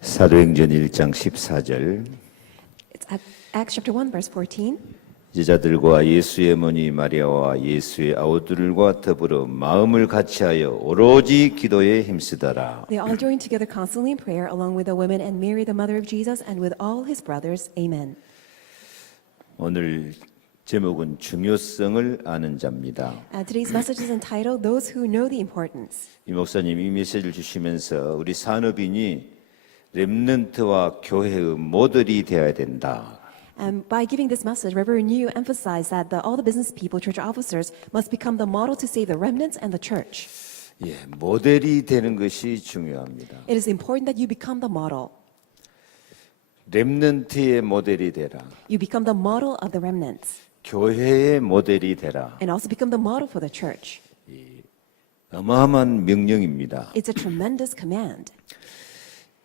사도행전 1장 14절. It's Acts chapter 1, verse 14. 제자들과 예수의 어머니 마리아와 예수의 아우들과 더불어 마음을 같이하여 오로지 기도에 힘쓰더라. They all joined together constantly in prayer, along with the women and Mary, the mother of Jesus, and with all his brothers. Amen. 오늘 제목은 중요성을 아는 자입니다. Today's message is entitled "Those Who Know the Importance." 이 목사님이 이 메시지를 주시면서 우리 산업인이 렘넌트와 교회의 모델이 되어야 된다. By giving this message, Reverend Yu emphasized that all the business people, church officers, must become the model to save the remnants and the church. 예, 모델이 되는 것이 중요합니다. It is important that you become the model. 렘넌트의 모델이 되라. You become the model of the remnants, 교회의 모델이 되라. and also become the model for the church. 어마어마한 명령입니다. It's a tremendous command.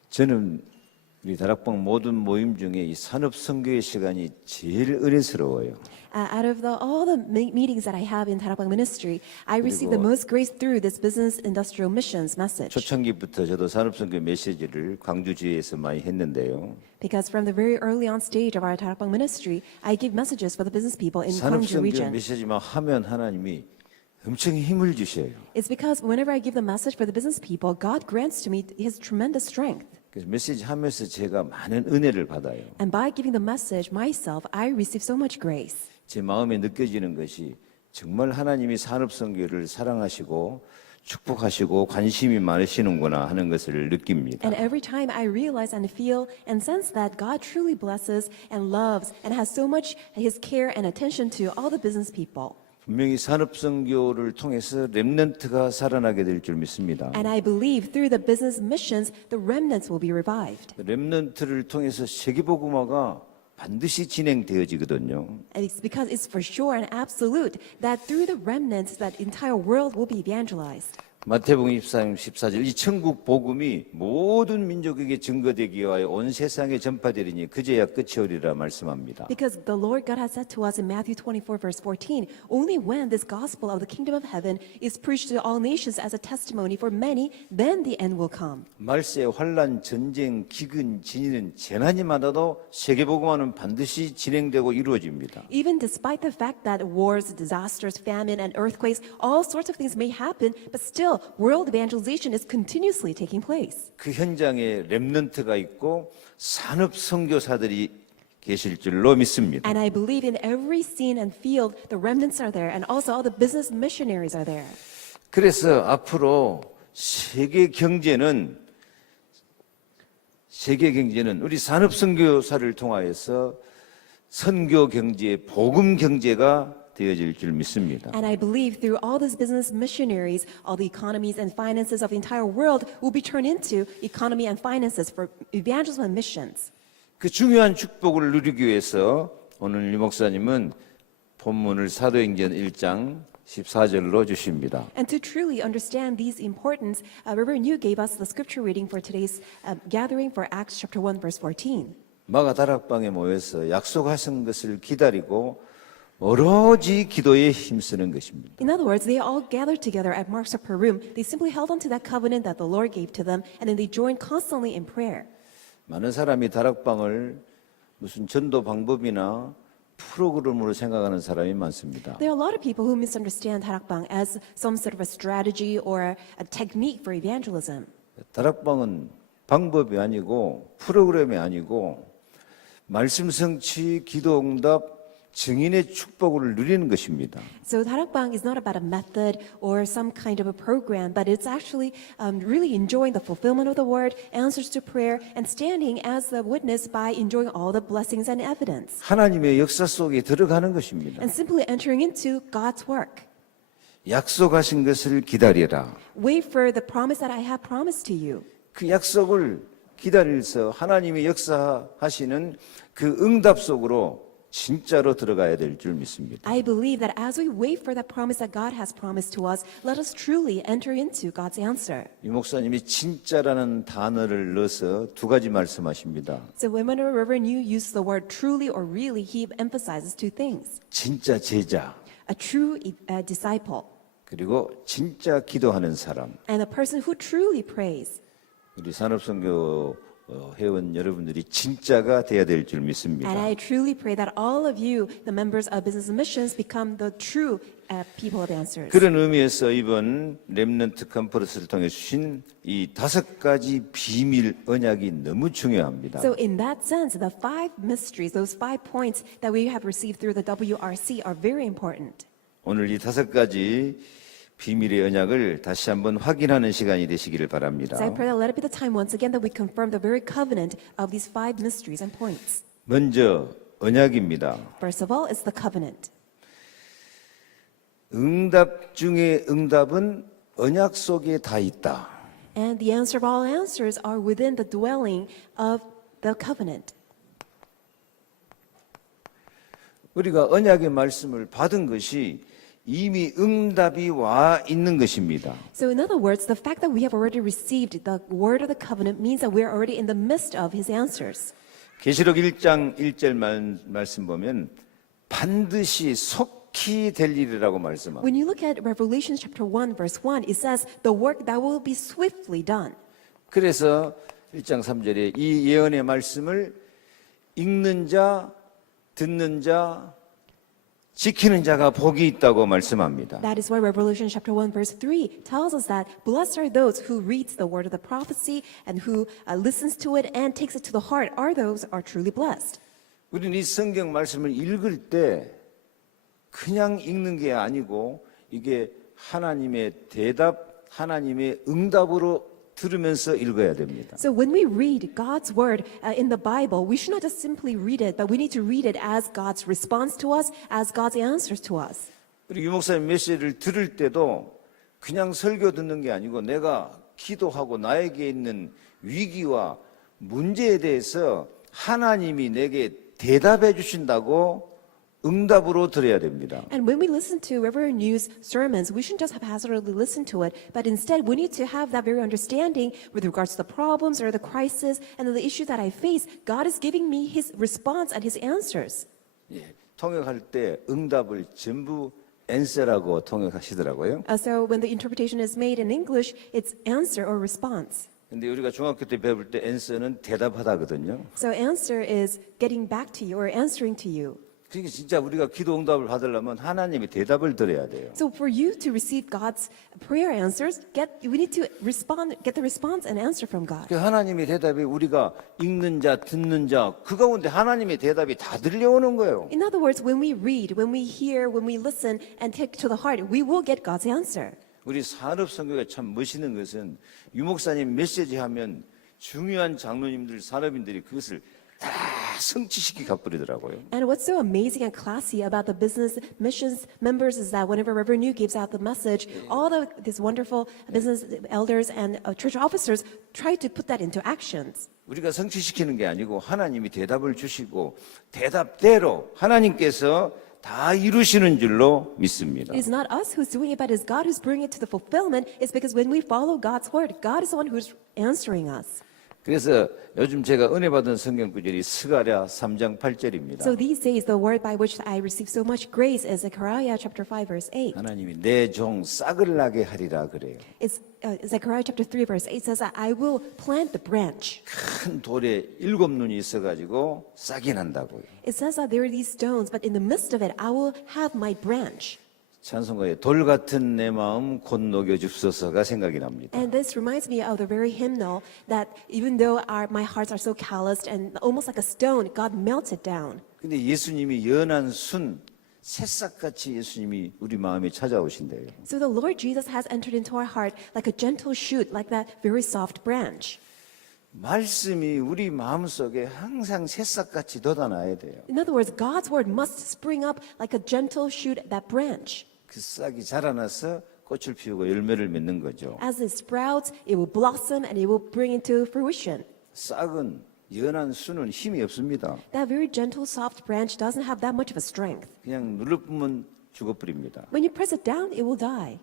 저는 우리 다락방 모든 모임 중에 이 산업 선교의 시간이 제일 은혜스러워요. Out of all the meetings that I have in Darakbang Ministry, I receive the most grace through this business industrial missions message. 초창기부터 저도 산업 선교 메시지를 광주지에서 많이 했는데요. Because from the very early on stage of our Darakbang Ministry, I give messages for the business people in 산업 Gwangju 선교 region. 메시지만 하면 하나님이 엄청 힘을 주셔요. It's because whenever I give the message for the business people, God grants to me His tremendous strength. 그래서 메시지 하면서 제가 많은 은혜를 받아요. And by giving the message myself, I receive so much grace. 제 마음에 느껴지는 것이 정말 하나님이 산업 선교를 사랑하시고 축복하시고 관심이 많으시는구나 하는 것을 느낍니다. And every time I realize and feel and sense that God truly blesses and loves and has so much His care and attention to all the business people. 분명히 산업 선교를 통해서 렘넌트가 살아나게 될 줄 믿습니다. And I believe through the business missions, the remnants will be revived. 렘넌트를 통해서 세계복음화가 반드시 진행되어지거든요. And it's because it's for sure and absolute that through the remnants, that entire world will be evangelized. 마태복음 24장 14절 이 천국 복음이 모든 민족에게 증거되기 위하여 온 세상에 전파되리니 그제야 끝이 오리라 말씀합니다. Because the Lord God has said to us in Matthew 24, verse 14, only when this gospel of the kingdom of heaven is preached to all nations as a testimony for many, then the end will come. 말세, 환란, 전쟁, 기근, 진위는 재난이 많아도 세계복음화는 반드시 진행되고 이루어집니다. Even despite the fact that wars, disasters, famine, and earthquakes, all sorts of things may happen, but still, world evangelization is continuously taking place. 그 현장에 렘넌트가 있고 산업 선교사들이 계실 줄로 믿습니다. And I believe in every scene and field, the remnants are there, and also all the business missionaries are there. 그래서 앞으로 세계 경제는 우리 산업 선교사를 통하여서 선교 경제, 복음 경제가 되어질 줄 믿습니다. And I believe through all these business missionaries, all the economies and finances of the entire world will be turned into economy and finances for evangelism and missions. 그 중요한 축복을 누리기 위해서 오늘 이 목사님은 본문을 사도행전 1장 14절로 주십니다. And to truly understand these importance, Reverend Yu gave us the scripture reading for today's gathering for Acts chapter 1, verse 14. 마가 다락방에 모여서 약속하신 것을 기다리고 오로지 기도에 힘쓰는 것입니다. In other words, they all gathered together at Mark's upper room. They simply held on to that covenant that the Lord gave to them, and then they joined constantly in prayer. 많은 사람이 다락방을 무슨 전도 방법이나 프로그램으로 생각하는 사람이 많습니다. There are a lot of people who misunderstand Darakbang as some sort of a strategy or a technique for evangelism. 다락방은 방법이 아니고 프로그램이 아니고 말씀 성취, 기도 응답, 증인의 축복을 누리는 것입니다. So Darakbang is not about a method or some kind of a program, but it's actually really enjoying the fulfillment of the word, answers to prayer, and standing as the witness by enjoying all the blessings and evidence. 하나님의 역사 속에 들어가는 것입니다. And simply entering into God's work. 약속하신 것을 기다리라. Wait for the promise that I have promised to you. 그 약속을 기다려서 하나님이 역사하시는 그 응답 속으로 진짜로 들어가야 될 줄 믿습니다. I believe that as we wait for that promise that God has promised to us, let us truly enter into God's answer. 이 목사님이 진짜라는 단어를 넣어서 두 가지 말씀하십니다. So whenever Reverend Yu uses the word truly or really, he emphasizes two things. 진짜 제자, A true disciple, 그리고 진짜 기도하는 사람. and a person who truly prays. 우리 산업선교 회원 여러분들이 진짜가 돼야 될 줄 믿습니다. And I truly pray that all of you, the members of Business and Missions, become the true people of answers. 그런 의미에서 이번 렘넌트 컨퍼런스를 통해 주신 이 5가지 비밀 언약이 너무 중요합니다. So in that sense, the 5 mysteries, those 5 points that we have received through the WRC are very important. 오늘 이 5가지 비밀의 언약을 다시 한번 확인하는 시간이 되시기를 바랍니다. So I pray that let it be the time once again that we confirm the very covenant of these 5 mysteries and points. 먼저 언약입니다. First of all, it's the covenant. 응답 중에 응답은 언약 속에 다 있다. And the answer of all answers are within the dwelling of the covenant. 우리가 언약의 말씀을 받은 것이 이미 응답이 와 있는 것입니다. So in other words, the fact that we have already received the word of the covenant means that we are already in the midst of his answers. 계시록 1장 1절 말씀 보면 반드시 속히 될 일이라고 말씀합니다. When you look at Revelation chapter 1 verse 1, it says the work that will be swiftly done. 그래서 1장 3절에 이 예언의 말씀을 읽는 자, 듣는 자, 지키는 자가 복이 있다고 말씀합니다. That is why Revelation chapter 1 verse 3 tells us that blessed are those who reads the word of the prophecy and who listens to it and takes it to the heart are those are truly blessed. 우리는 이 성경 말씀을 읽을 때 그냥 읽는 게 아니고 이게 하나님의 대답, 하나님의 응답으로 들으면서 읽어야 됩니다. So when we read God's word in the Bible, we should not just simply read it, but we need to read it as God's response to us, as God's answers to us. 우리 유목사님 메시지를 들을 때도 그냥 설교 듣는 게 아니고 내가 기도하고 나에게 있는 위기와 문제에 대해서 하나님이 내게 대답해 주신다고 응답으로 들어야 됩니다. And when we listen to Reverend New's sermons, we shouldn't just haphazardly listen to it, but instead we need to have that very understanding with regards to the problems or the crisis and the issue that I face. God is giving me his response and his answers. 예, 통역할 때 응답을 전부 answer라고 통역하시더라고요. So when the interpretation is made in English, it's answer or response. 근데 우리가 중학교 때 배울 때 answer는 대답하다거든요. So answer is getting back to you or answering to you. 그러니까 진짜 우리가 기도 응답을 받으려면 하나님의 대답을 들어야 돼요. So for you to receive God's prayer answers, we need to get the response and answer from God. 그 하나님의 대답이 우리가 읽는 자, 듣는 자, 그 가운데 하나님의 대답이 다 들려오는 거예요. In other words, when we read, when we hear, when we listen and take to the heart, we will get God's answer. 우리 산업선교가 참 멋있는 것은 유목사님 메시지 하면 중요한 장로님들, 산업인들이 그것을 다 성취시키 가버리더라고요. And what's so amazing and classy about the business missions members is that whenever Reverend New gives out the message, all these wonderful business elders and church officers try to put that into actions. 우리가 성취시키는 게 아니고 하나님이 대답을 주시고 대답대로 하나님께서 다 이루시는 줄로 믿습니다. It is not us who's doing it, but it is God who's bringing it to the fulfillment. It's because when we follow God's word, God is the one who's answering us. 그래서 요즘 제가 은혜 받은 성경 구절이 스가랴 3장 8절입니다. So these days, the word by which I receive so much grace is Zechariah chapter 5 verse 8. 하나님이 내 종 싹을 나게 하리라 그래요. It's Zechariah chapter 3 verse 8 says, I will plant the branch. 큰 돌에 7눈이 있어가지고 싹이 난다고요. It says that there are these stones, but in the midst of it, I will have my branch. 찬송가에 돌 같은 내 마음 곧 녹여줍소서가 생각이 납니다. And this reminds me of the very hymnal that even though my hearts are so calloused and almost like a stone, God melts it down. 근데 예수님이 연한 순, 새싹같이 예수님이 우리 마음에 찾아오신대요. So the Lord Jesus has entered into our heart like a gentle shoot, like that very soft branch. 말씀이 우리 마음속에 항상 새싹같이 돋아나야 돼요. In other words, God's word must spring up like a gentle shoot, that branch. 그 싹이 자라나서 꽃을 피우고 열매를 맺는 거죠. As it sprouts, it will blossom and it will bring into fruition. 싹은 연한 순은 힘이 없습니다. That very gentle, soft branch doesn't have that much of a strength. 그냥 눌러 뿌면 죽어버립니다. When you press it down, it will die.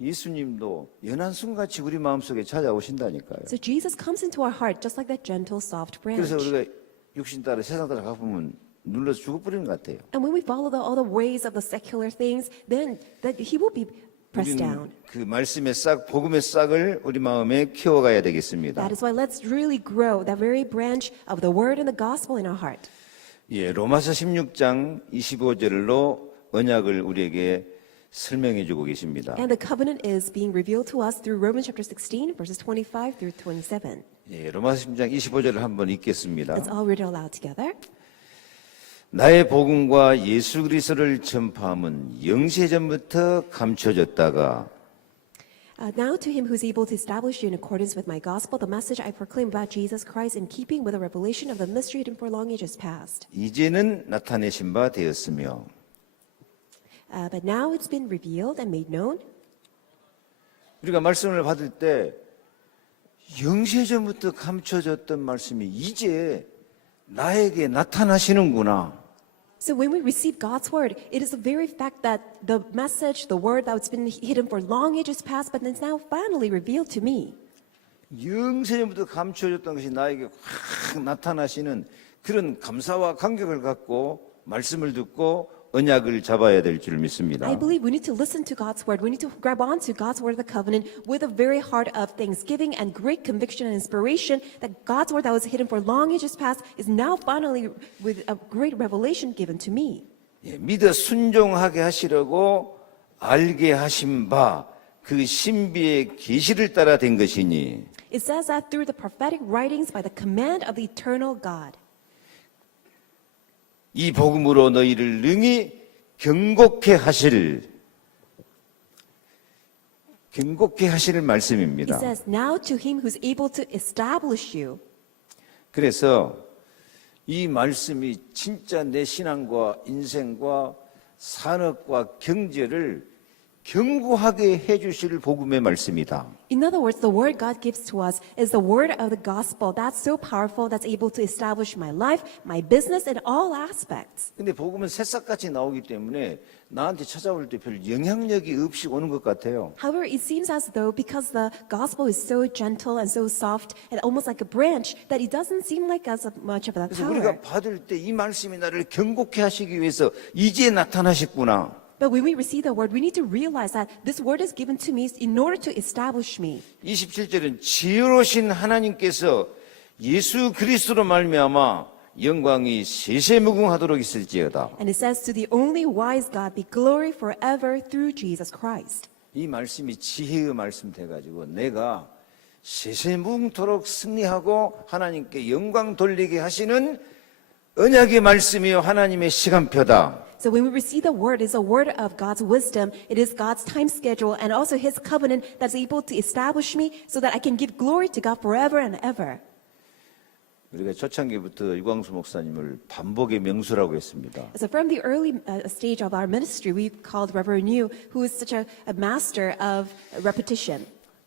예수님도 연한 순같이 우리 마음속에 찾아오신다니까요. So Jesus comes into our heart just like that gentle, soft branch. 그래서 우리가 육신 따라 세상 따라 가보면 눌러서 죽어버리는 것 같아요. And when we follow all the ways of the secular things, then that He will be pressed 우리는 down. 그 말씀의 싹, 복음의 싹을 우리 마음에 키워가야 되겠습니다. That is why let's really grow that very branch of the word and the gospel in our heart. 예, 로마서 16장 25절로 언약을 우리에게 설명해 주고 계십니다. And the covenant is being revealed to us through Romans chapter 16, verses 25 through 27. 예, 로마서 16장 25절을 한번 읽겠습니다. Let's all read it aloud together. 나의 복음과 예수 그리스도를 전파함은 영세전부터 감춰졌다가 Now to him who is able to establish you in accordance with my gospel, the message I proclaim about Jesus Christ in keeping with the revelation of the mystery hidden for long ages past. 이제는 나타내신 바 되었으며 But now it's been revealed and made known. 우리가 말씀을 받을 때 영세전부터 감춰졌던 말씀이 이제 나에게 나타나시는구나. So when we receive God's word, it is the very fact that the message, the word that's been hidden for long ages past, but is now finally revealed to me. 영세전부터 감춰졌던 것이 나에게 확 나타나시는 그런 감사와 감격을 갖고 말씀을 듣고 언약을 잡아야 될 줄 믿습니다. I believe we need to listen to God's word. We need to grab onto God's word of the covenant with a very heart of thanksgiving and great conviction and inspiration that God's word that was hidden for long ages past is now finally with a great revelation given to me. 예, 믿어 순종하게 하시려고 알게 하신 바 그 신비의 계시를 따라 된 것이니 It says that through the prophetic writings by the command of the eternal God. 이 복음으로 너희를 능히 경고케 하실 말씀입니다. It says, now to him who's able to establish you. 그래서 이 말씀이 진짜 내 신앙과 인생과 산업과 경제를 견고하게 해주실 복음의 말씀이다. In other words, the word God gives to us is the word of the gospel that's so powerful that's able to establish my life, my business, and all aspects. 근데 복음은 새싹같이 나오기 때문에 나한테 찾아올 때 별 영향력이 없이 오는 것 같아요. However, it seems as though because the gospel is so gentle and so soft and almost like a branch that it doesn't seem like as much of a 그래서 power. 우리가 받을 때 이 말씀이 나를 견고케 하시기 위해서 이제 나타나셨구나. But when we receive the word, we need to realize that this word is given to me in order to establish me. 27절은 지혜로우신 하나님께서 예수 그리스도로 말미암아 영광이 세세무궁하도록 있을지어다. And it says, to the only wise God be glory forever through Jesus Christ. 이 말씀이 지혜의 말씀 돼가지고 내가 세세무궁토록 승리하고 하나님께 영광 돌리게 하시는 언약의 말씀이요 하나님의 시간표다. So when we receive the word, it's a word of God's wisdom. It is God's time schedule and also his covenant that's able to establish me so that I can give glory to God forever and ever. 우리가 초창기부터 유광수 목사님을 반복의 명수라고 했습니다. So from the early stage of our ministry, we've called Reverend New, who is such a master of repetition.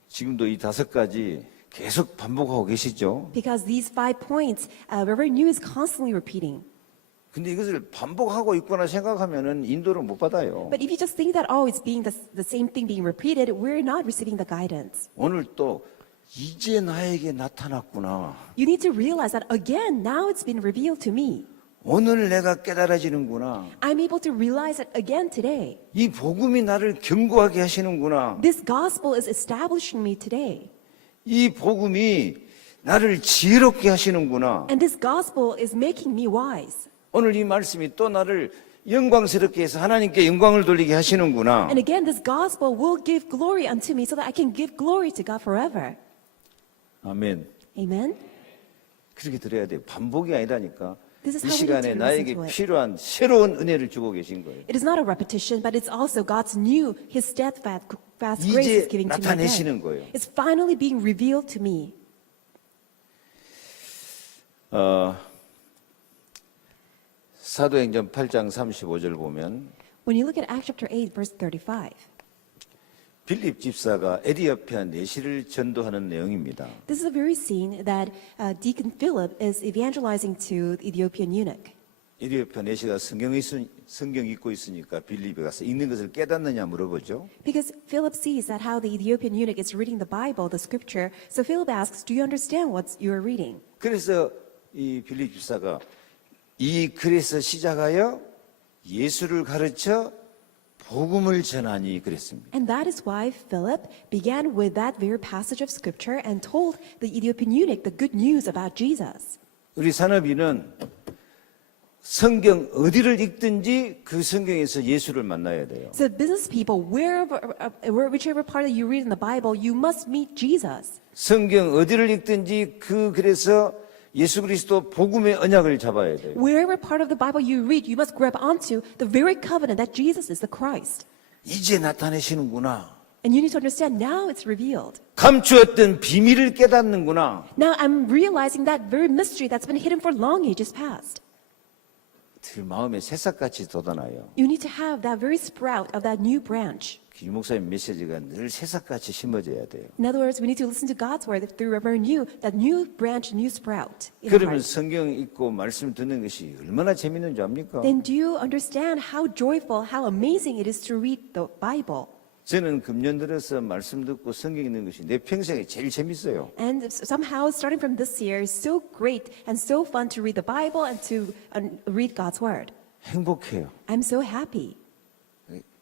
지금도 이 5가지 계속 반복하고 계시죠. Because these 5 points, Reverend New is constantly repeating. 근데 이것을 반복하고 있거나 생각하면은 인도를 못 받아요. But if you just think that, oh, it's being the same thing being repeated, we're not receiving the guidance. 오늘 또 이제 나에게 나타났구나. You need to realize that again, now it's been revealed to me. 오늘 내가 깨달아지는구나. I'm able to realize it again today. 이 복음이 나를 견고하게 하시는구나. This gospel is establishing me today. 이 복음이 나를 지혜롭게 하시는구나. And this gospel is making me wise. 오늘 이 말씀이 또 나를 영광스럽게 해서 하나님께 영광을 돌리게 하시는구나. And again, this gospel will give glory unto me so that I can give glory to God forever. 아멘. Amen? 그렇게 들어야 돼요. 반복이 아니라니까. This is 이 how we need 시간에 to listen 나에게 to it. 필요한 새로운 은혜를 주고 계신 거예요. It is not a repetition, but it's also God's new, His steadfast grace 이제 is giving to me 나타내시는 again. 거예요. It's finally being revealed to me. 사도행전 8장 35절 보면 When you look at Acts chapter 8, verse 35, 빌립 집사가 에디오피아 내시를 전도하는 내용입니다. this is a very scene that Deacon Philip is evangelizing to the Ethiopian eunuch. 에디오피아 내시가 성경 읽고 있으니까 빌립이 가서 읽는 것을 깨닫느냐 물어보죠. Because Philip sees that how the Ethiopian eunuch is reading the Bible, the scripture, so Philip asks, do you understand what you are reading? 그래서 이 빌립 집사가 이 글에서 시작하여 예수를 가르쳐 복음을 전하니 그랬습니다. And that is why Philip began with that very passage of scripture and told the Ethiopian eunuch the good news about Jesus. 우리 산업인은 성경 어디를 읽든지 그 성경에서 예수를 만나야 돼요. So business people, whichever part that you read in the Bible, you must meet Jesus. 성경 어디를 읽든지 그래서 예수 그리스도 복음의 언약을 잡아야 돼요. Wherever part of the Bible you read, you must grab onto the very covenant that Jesus is the Christ. 이제 나타내시는구나. And you need to understand now it's revealed. 감추었던 비밀을 깨닫는구나. Now I'm realizing that very mystery that's been hidden for long ages past. 들 마음에 새싹같이 돋아나요. You need to have that very sprout of that new branch. 유 목사님 메시지가 늘 새싹같이 심어져야 돼요. In other words, we need to listen to God's word through Reverend New, that new branch, new sprout. in our 그러면 heart. 성경 읽고 말씀 듣는 것이 얼마나 재밌는 줄 압니까? Then do you understand how joyful, how amazing it is to read the Bible? 저는 금년 들어서 말씀 듣고 성경 읽는 것이 내 평생에 제일 재밌어요. And somehow, starting from this year, is so great and so fun to read the Bible and to read God's word. 행복해요. I'm so happy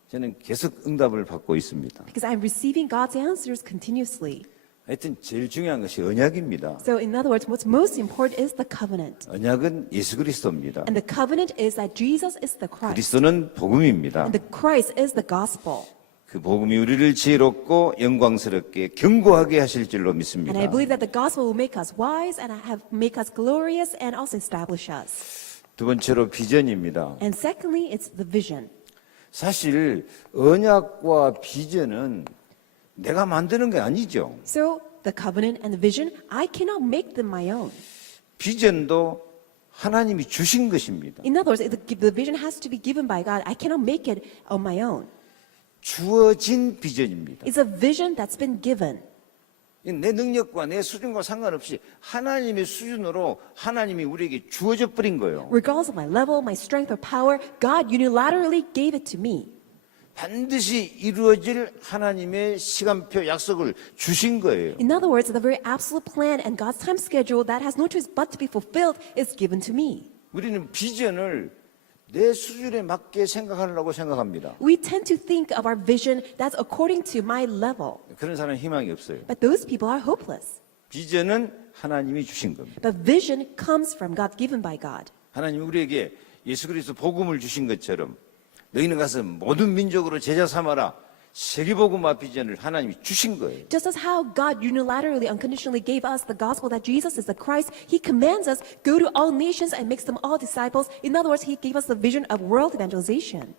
저는 계속 응답을 받고 있습니다. because I'm receiving God's answers continuously. 하여튼 제일 중요한 것이 언약입니다. So, in other words, what's most important is the covenant. 언약은 예수 그리스도입니다. And the covenant is that Jesus is the Christ. 그리스도는 복음입니다. And the Christ is the gospel. 그 복음이 우리를 지혜롭고 영광스럽게 견고하게 하실 줄로 믿습니다. And I believe that the gospel will make us wise and make us glorious and also establish us. 두 번째로 비전입니다. And secondly, it's the vision. 사실 언약과 비전은 내가 만드는 게 아니죠. So, the covenant and the vision, I cannot make them my own. 비전도 하나님이 주신 것입니다. In other words, the vision has to be given by God. I cannot make it on my own. 주어진 비전입니다. It's a vision that's been given. 내 능력과 내 수준과 상관없이 하나님의 수준으로 하나님이 우리에게 주어져 버린 거예요. Regardless of my level, my strength or power, God unilaterally gave it to me. 반드시 이루어질 하나님의 시간표 약속을 주신 거예요. In other words, the very absolute plan and God's time schedule that has no choice but to be fulfilled is given to me. 우리는 비전을 내 수준에 맞게 생각하려고 생각합니다. We tend to think of our vision that's according to my level. 그런 사람은 희망이 없어요. But those people are hopeless. 비전은 하나님이 주신 겁니다. But vision comes from God, given by God. 하나님이 우리에게 예수 그리스도 복음을 주신 것처럼 너희는 가서 모든 민족으로 제자 삼아라. 세계복음화 비전을 하나님이 주신 거예요. Just as how God unilaterally, unconditionally gave us the gospel that Jesus is the Christ, He commands us, go to all nations and makes them all disciples. In other words, He gave us the vision of world evangelization.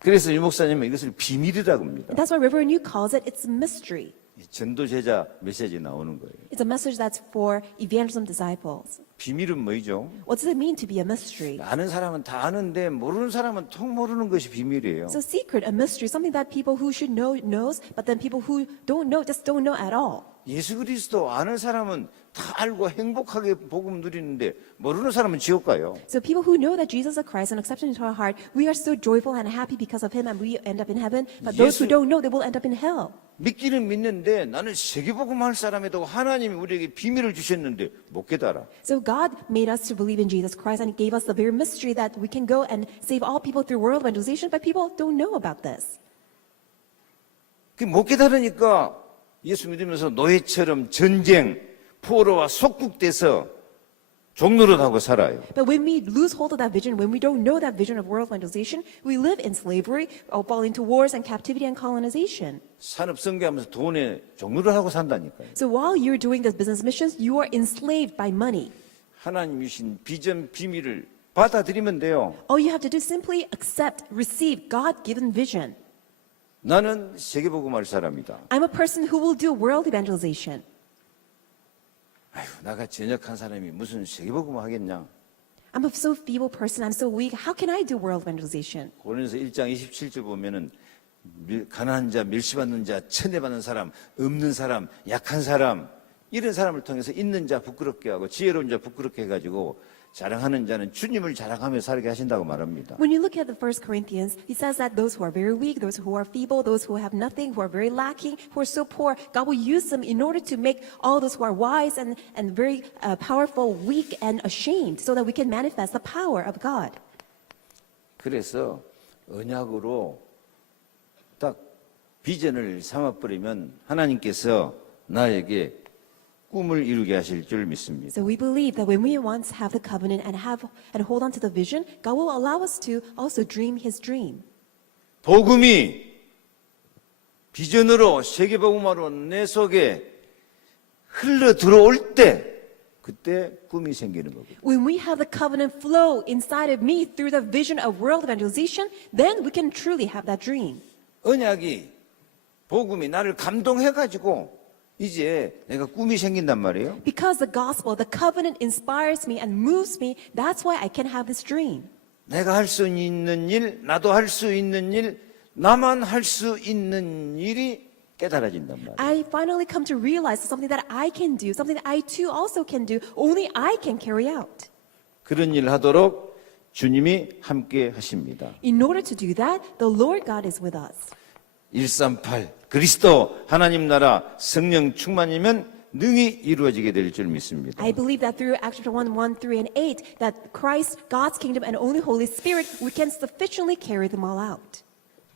그래서 유 목사님은 이것을 비밀이라고 합니다. And that's why Reverend Yu calls it, it's mystery. 전도 제자 메시지 나오는 거예요. It's a message that's for evangelism disciples. 비밀은 뭐죠? What does it mean to be a mystery? 아는 사람은 다 아는데 모르는 사람은 통 모르는 것이 비밀이에요. It's a secret, a mystery, something that people who should know knows, but then people who don't know just don't know at all. 예수 그리스도 아는 사람은 다 알고 행복하게 복음 누리는데 모르는 사람은 지옥 가요. So people who know that Jesus is Christ and accept Him into our heart, we are so joyful and happy because of Him and we end up in heaven. But those who don't know, they will end up in hell. 믿기는 믿는데 나는 세계복음 할 사람에도 하나님이 우리에게 비밀을 주셨는데 못 깨달아. So God made us to believe in Jesus Christ and He gave us the very mystery that we can go and save all people through world evangelization, but people don't know about this. 그 못 깨달으니까 예수 믿으면서 노예처럼 전쟁, 포로와 속국돼서 종노릇하고 살아요. But when we lose hold of that vision, when we don't know that vision of world evangelization, we live in slavery or fall into wars and captivity and colonization. 산업 성교하면서 돈에 종노릇하고 산다니까요. So while you're doing these business missions, you are enslaved by money. 하나님이 주신 비전 비밀을 받아들이면 돼요. All you have to do is simply accept, receive God-given vision. 나는 세계복음 할 사람이다. I'm a person who will do world evangelization. 아휴, 나같이 연약한 사람이 무슨 세계복음 하겠냐. I'm a so feeble person, I'm so weak. How can I do world evangelization? 고린도서 1장 27절 보면은 가난한 자, 멸시받는 자, 천대받는 사람, 없는 사람, 약한 사람 이런 사람을 통해서 있는 자 부끄럽게 하고 지혜로운 자 부끄럽게 해가지고 자랑하는 자는 주님을 자랑하며 살게 하신다고 말합니다. When you look at the 1 Corinthians, he says that those who are very weak, those who are feeble, those who have nothing, who are very lacking, who are so poor, God will use them in order to make all those who are wise and very powerful weak and ashamed so that we can manifest the power of God. 그래서 언약으로 딱 비전을 삼아버리면 하나님께서 나에게 꿈을 이루게 하실 줄 믿습니다. So we believe that when we once have the covenant and hold on to the vision, God will allow us to also dream His dream. 복음이 비전으로 세계복음화로 내 속에 흘러 들어올 때 그때 꿈이 생기는 거거든요. When we have the covenant flow inside of me through the vision of world evangelization, then we can truly have that dream. 언약이 복음이 나를 감동해가지고 이제 내가 꿈이 생긴단 말이에요. Because the gospel, the covenant inspires me and moves me, that's why I can have this dream. 내가 할 수 있는 일, 나도 할 수 있는 일, 나만 할 수 있는 일이 깨달아진단 말이에요. I finally come to realize something that I can do, something that I too also can do, only I can carry out. 그런 일 하도록 주님이 함께 하십니다. In order to do that, the Lord God is with us. 138 그리스도 하나님 나라 성령 충만이면 능히 이루어지게 될 줄 믿습니다. I believe that through Acts 1, 1, 3, and 8, that Christ, God's kingdom, and only Holy Spirit, we can sufficiently carry them all out.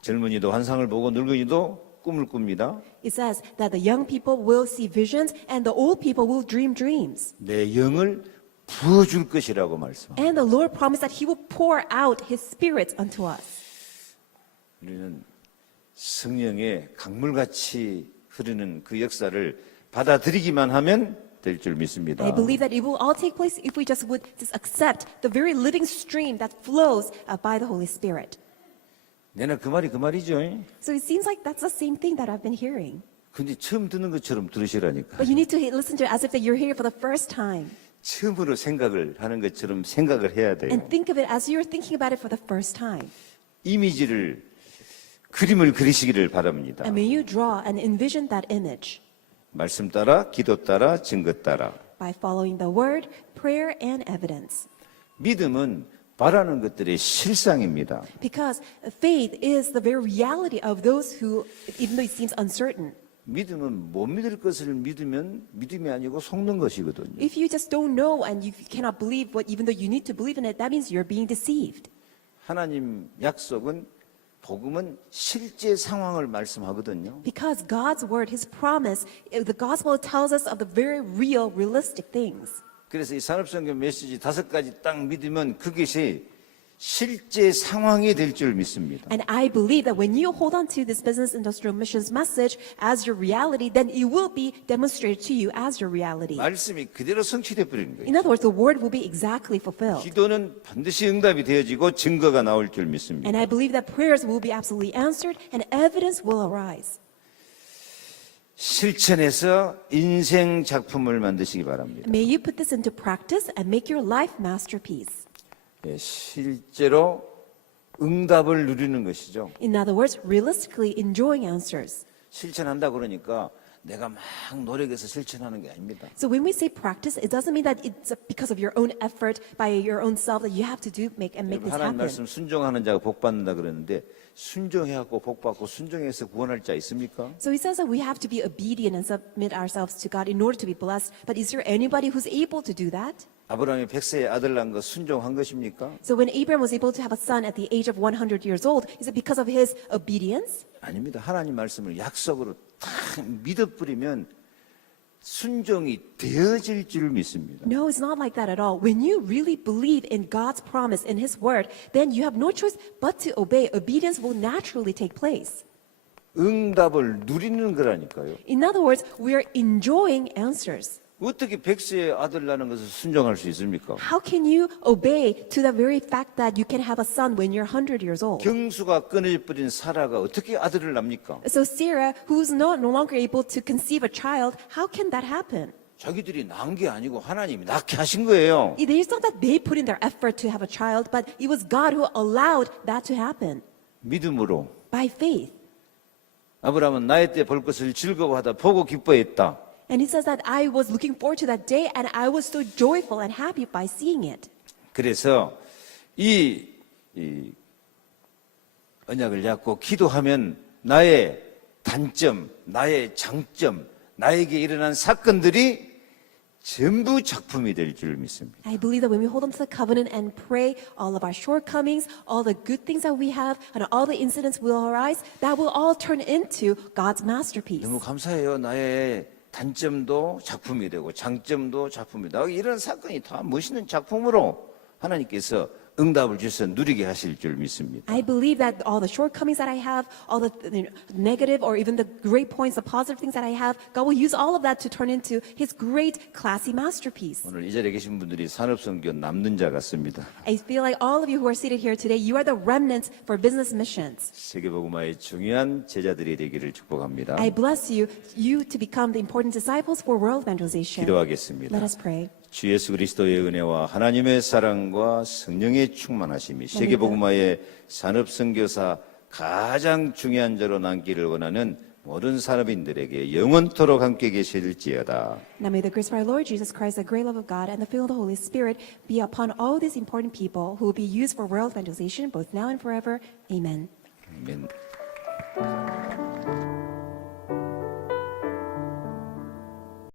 젊은이도 환상을 보고 늙은이도 꿈을 꿉니다. It says that the young people will see visions and the old people will dream dreams. 내 영을 부어줄 것이라고 말씀합니다. And the Lord promised that He will pour out His Spirit unto us. 우리는 성령의 강물같이 흐르는 그 역사를 받아들이기만 하면 될 줄 믿습니다. I believe that it will all take place if we just would just accept the very living stream that flows by the Holy Spirit. 내가 그 말이 그 말이죠. So it seems like that's the same thing that I've been hearing. 근데 처음 듣는 것처럼 들으시라니까. But you need to listen to it as if that you're here for the first time. 처음으로 생각을 하는 것처럼 생각을 해야 돼요. And think of it as you're thinking about it for the first time. 이미지를 그림을 그리시기를 바랍니다. And may you draw and envision that image 말씀 따라, 기도 따라, 증거 따라. by following the word, prayer, and evidence. 믿음은 바라는 것들의 실상입니다. Because faith is the very reality of those who, even though it seems uncertain, 믿음은 못 믿을 것을 믿으면 믿음이 아니고 속는 것이거든요. if you just don't know and you cannot believe what, even though you need to believe in it, that means you're being deceived. 하나님 약속은 복음은 실제 상황을 말씀하거든요. Because God's word, His promise, the gospel tells us of the very real, realistic things. 그래서 이 산업성경 메시지 5가지 딱 믿으면 그것이 실제 상황이 될 줄 믿습니다. And I believe that when you hold on to this business industrial missions message as your reality, then it will be demonstrated to you as your reality. 말씀이 그대로 성취돼 버리는 거예요. In other words, the word will be exactly fulfilled. 기도는 반드시 응답이 되어지고 증거가 나올 줄 믿습니다. And I believe that prayers will be absolutely answered and evidence will arise. 실천해서 인생 작품을 만드시기 바랍니다. May you put this into practice and make your life masterpiece. 예, 실제로 응답을 누리는 것이죠. In other words, realistically enjoying answers. 실천한다 그러니까 내가 막 노력해서 실천하는 게 아닙니다. So when we say practice, it doesn't mean that it's because of your own effort, by your own self, that you have to make this 하나님 happen. 말씀 순종하는 자가 복 받는다 그러는데 순종해갖고 복 받고 순종해서 구원할 자 있습니까? So he says that we have to be obedient and submit ourselves to God in order to be blessed. But is there anybody who's able to do that? 아브라함이 100세에 아들 낳은 거 순종한 것입니까? So when Abraham was able to have a son at the age of 100 years old, is it because of his obedience? 아닙니다. 하나님 말씀을 약속으로 딱 믿어버리면 순종이 되어질 줄 믿습니다. No, it's not like that at all. When you really believe in God's promise, in His word, then you have no choice but to obey. Obedience will naturally take place. 응답을 누리는 거라니까요. In other words, we are enjoying answers. 어떻게 100세에 아들 낳는 것을 순종할 수 있습니까? How can you obey to the very fact that you can have a son when you're 100 years old? 경수가 끊어져 버린 사라가 어떻게 아들을 낳습니까? So Sarah, who's no longer able to conceive a child, how can that happen? 자기들이 낳은 게 아니고 하나님이 낳게 하신 거예요. It's not that they put in their effort to have a child, but it was God who allowed that to happen. 믿음으로 By faith. 아브라함은 나의 때 볼 것을 즐거워하다 보고 기뻐했다. And he says that I was looking forward to that day and I was so joyful and happy by seeing it. 그래서 이 언약을 잡고 기도하면 나의 단점, 나의 장점, 나에게 일어난 사건들이 전부 작품이 될 줄 믿습니다. I believe that when we hold on to the covenant and pray, all of our shortcomings, all the good things that we have, and all the incidents will arise, that will all turn into God's masterpiece. 너무 감사해요. 나의 단점도 작품이 되고 장점도 작품이 되고 이런 사건이 다 멋있는 작품으로 하나님께서 응답을 주셔서 누리게 하실 줄 믿습니다. I believe that all the shortcomings that I have, all the negative or even the great points, the positive things that I have, God will use all of that to turn into His great, classy masterpiece. 오늘 이 자리에 계신 분들이 산업선교 남는 자 같습니다. I feel like all of you who are seated here today, you are the remnants for business missions. 세계복음화의 중요한 제자들이 되기를 축복합니다. I bless you, you to become the important disciples for world evangelization. 기도하겠습니다. Let us pray. 주 예수 그리스도의 은혜와 하나님의 사랑과 성령의 충만하심이 세계복음화의 산업선교사 가장 중요한 자로 남기를 원하는 모든 산업인들에게 영원토록 함께 계실지어다. Now may the grace of our Lord Jesus Christ, the great love of God, and the filling of the Holy Spirit be upon all these important people who will be used for world evangelization both now and forever. Amen. 아멘.